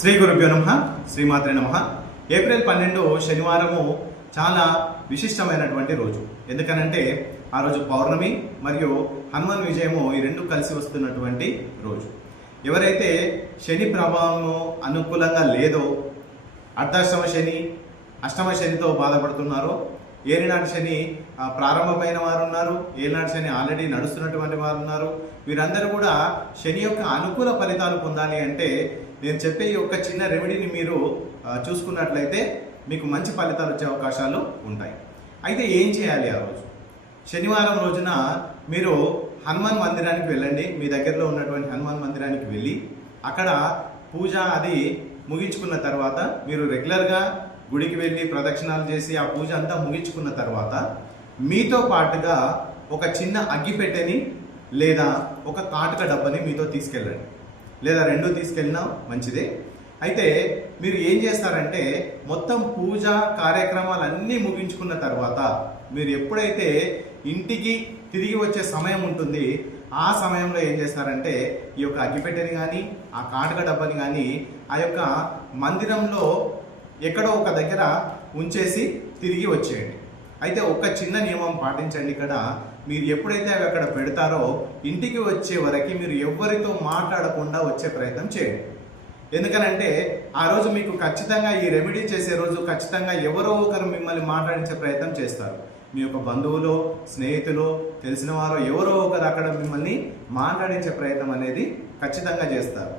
శ్రీ గురుభ్యో నమ శ్రీమాత్రే నమ. ఏప్రిల్ పన్నెండు శనివారము చాలా విశిష్టమైనటువంటి రోజు. ఎందుకనంటే ఆ రోజు పౌర్ణమి మరియు హనుమాన్ విజయము ఈ రెండు కలిసి వస్తున్నటువంటి రోజు. ఎవరైతే శని ప్రభావము అనుకూలంగా లేదో అర్ధాష్టమ శని అష్టమ శనితో బాధపడుతున్నారో ఏలినాటి శని ప్రారంభమైన వారు ఉన్నారు ఏలినాటి శని ఆల్రెడీ నడుస్తున్నటువంటి వారు ఉన్నారు వీరందరూ కూడా శని యొక్క అనుకూల ఫలితాలు పొందాలి అంటే నేను చెప్పే ఈ యొక్క చిన్న రెమెడీని మీరు చూసుకున్నట్లయితే మీకు మంచి ఫలితాలు వచ్చే అవకాశాలు ఉంటాయి. అయితే ఏం చేయాలి ఆ రోజు? శనివారం రోజున మీరు హనుమాన్ మందిరానికి వెళ్ళండి. మీ దగ్గరలో ఉన్నటువంటి హనుమాన్ మందిరానికి వెళ్ళి అక్కడ పూజ అది ముగించుకున్న తర్వాత మీరు రెగ్యులర్గా గుడికి వెళ్ళి ప్రదక్షిణాలు చేసి ఆ పూజ అంతా ముగించుకున్న తర్వాత మీతో పాటుగా ఒక చిన్న అగ్గిపెట్టెని లేదా ఒక కాటుక డబ్బని మీతో తీసుకెళ్ళండి. లేదా రెండు తీసుకెళ్ళినా మంచిదే. అయితే మీరు ఏం చేస్తారంటే మొత్తం పూజ కార్యక్రమాలన్నీ ముగించుకున్న తర్వాత మీరు ఎప్పుడైతే ఇంటికి తిరిగి వచ్చే సమయం ఉంటుంది ఆ సమయంలో ఏం చేస్తారంటే ఈ యొక్క అగ్గిపెట్టెని కానీ ఆ కాటుక డబ్బాని కానీ ఆ యొక్క మందిరంలో ఎక్కడో ఒక దగ్గర ఉంచేసి తిరిగి వచ్చేయండి. అయితే ఒక చిన్న నియమం పాటించండి ఇక్కడ. మీరు ఎప్పుడైతే అవి అక్కడ పెడతారో ఇంటికి వచ్చే వరకు మీరు ఎవరితో మాట్లాడకుండా వచ్చే ప్రయత్నం చేయండి. ఎందుకనంటే ఆ రోజు మీకు ఖచ్చితంగా ఈ రెమెడీ చేసే రోజు ఖచ్చితంగా ఎవరో ఒకరు మిమ్మల్ని మాట్లాడించే ప్రయత్నం చేస్తారు. మీ యొక్క బంధువులు స్నేహితులు తెలిసిన వారు ఎవరో ఒకరు అక్కడ మిమ్మల్ని మాట్లాడించే ప్రయత్నం అనేది ఖచ్చితంగా చేస్తారు.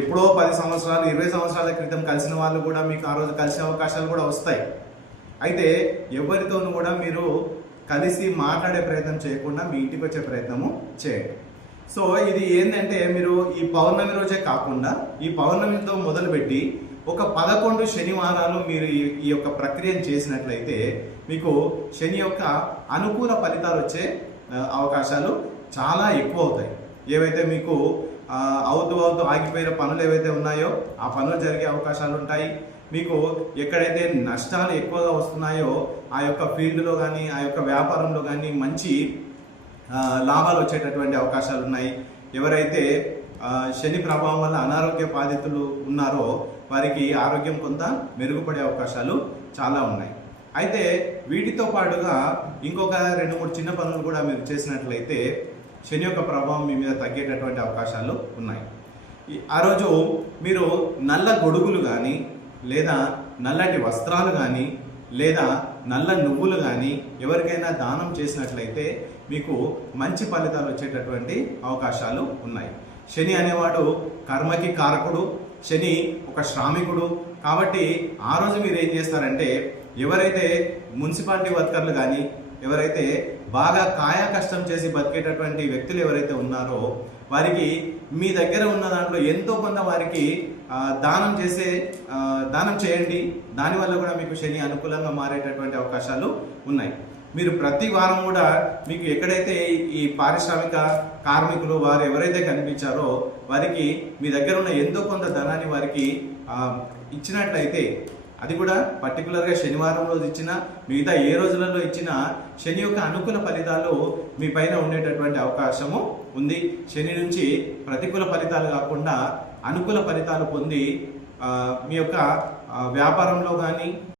ఎప్పుడో పది సంవత్సరాలు ఇరవై సంవత్సరాల క్రితం కలిసిన వాళ్ళు కూడా మీకు ఆ రోజు కలిసే అవకాశాలు కూడా వస్తాయి. అయితే ఎవరితోనూ కూడా మీరు కలిసి మాట్లాడే ప్రయత్నం చేయకుండా మీ ఇంటికి వచ్చే ప్రయత్నము చేయండి. సో ఇది ఏంటంటే మీరు ఈ పౌర్ణమి రోజే కాకుండా ఈ పౌర్ణమితో మొదలుపెట్టి ఒక పదకొండు శనివారాలు మీరు ఈ ఈ యొక్క ప్రక్రియను చేసినట్లయితే మీకు శని యొక్క అనుకూల ఫలితాలు వచ్చే అవకాశాలు చాలా ఎక్కువ అవుతాయి. ఏవైతే మీకు అవుతూ అవుతూ ఆగిపోయిన పనులు ఏవైతే ఉన్నాయో ఆ పనులు జరిగే అవకాశాలు ఉంటాయి. మీకు ఎక్కడైతే నష్టాలు ఎక్కువగా వస్తున్నాయో ఆ యొక్క ఫీల్డ్లో కానీ ఆ యొక్క వ్యాపారంలో కానీ మంచి లాభాలు వచ్చేటటువంటి అవకాశాలు ఉన్నాయి. ఎవరైతే శని ప్రభావం వల్ల అనారోగ్య బాధితులు ఉన్నారో వారికి ఆరోగ్యం కొంత మెరుగుపడే అవకాశాలు చాలా ఉన్నాయి. అయితే వీటితో పాటుగా ఇంకొక రెండు మూడు చిన్న పనులు కూడా మీరు చేసినట్లయితే శని యొక్క ప్రభావం మీ మీద తగ్గేటటువంటి అవకాశాలు ఉన్నాయి. ఆ రోజు మీరు నల్ల గొడుగులు కానీ లేదా నల్లటి వస్త్రాలు కానీ లేదా నల్ల నువ్వులు కానీ ఎవరికైనా దానం చేసినట్లయితే మీకు మంచి ఫలితాలు వచ్చేటటువంటి అవకాశాలు ఉన్నాయి. శని అనేవాడు కర్మకి కారకుడు శని ఒక శ్రామికుడు. కాబట్టి ఆ రోజు మీరు ఏం చేస్తారంటే ఎవరైతే మున్సిపాలిటీ వర్కర్లు కానీ ఎవరైతే బాగా కాయ కష్టం చేసి బతికేటటువంటి వ్యక్తులు ఎవరైతే ఉన్నారో వారికి మీ దగ్గర ఉన్న దాంట్లో ఎంతో కొంత వారికి దానం చేసే దానం చేయండి. దానివల్ల కూడా మీకు శని అనుకూలంగా మారేటటువంటి అవకాశాలు ఉన్నాయి. మీరు ప్రతి వారం కూడా మీకు ఎక్కడైతే ఈ పారిశ్రామిక కార్మికులు వారు ఎవరైతే కనిపించారో వారికి మీ దగ్గర ఉన్న ఎంతో కొంత ధనాన్ని వారికి ఇచ్చినట్లయితే అది కూడా పర్టికులర్గా శనివారం రోజు ఇచ్చిన మిగతా ఏ రోజులలో ఇచ్చిన శని యొక్క అనుకూల ఫలితాలు మీ పైన ఉండేటటువంటి అవకాశము ఉంది. శని నుంచి ప్రతికూల ఫలితాలు కాకుండా అనుకూల ఫలితాలు పొంది మీ యొక్క వ్యాపారంలో కానీ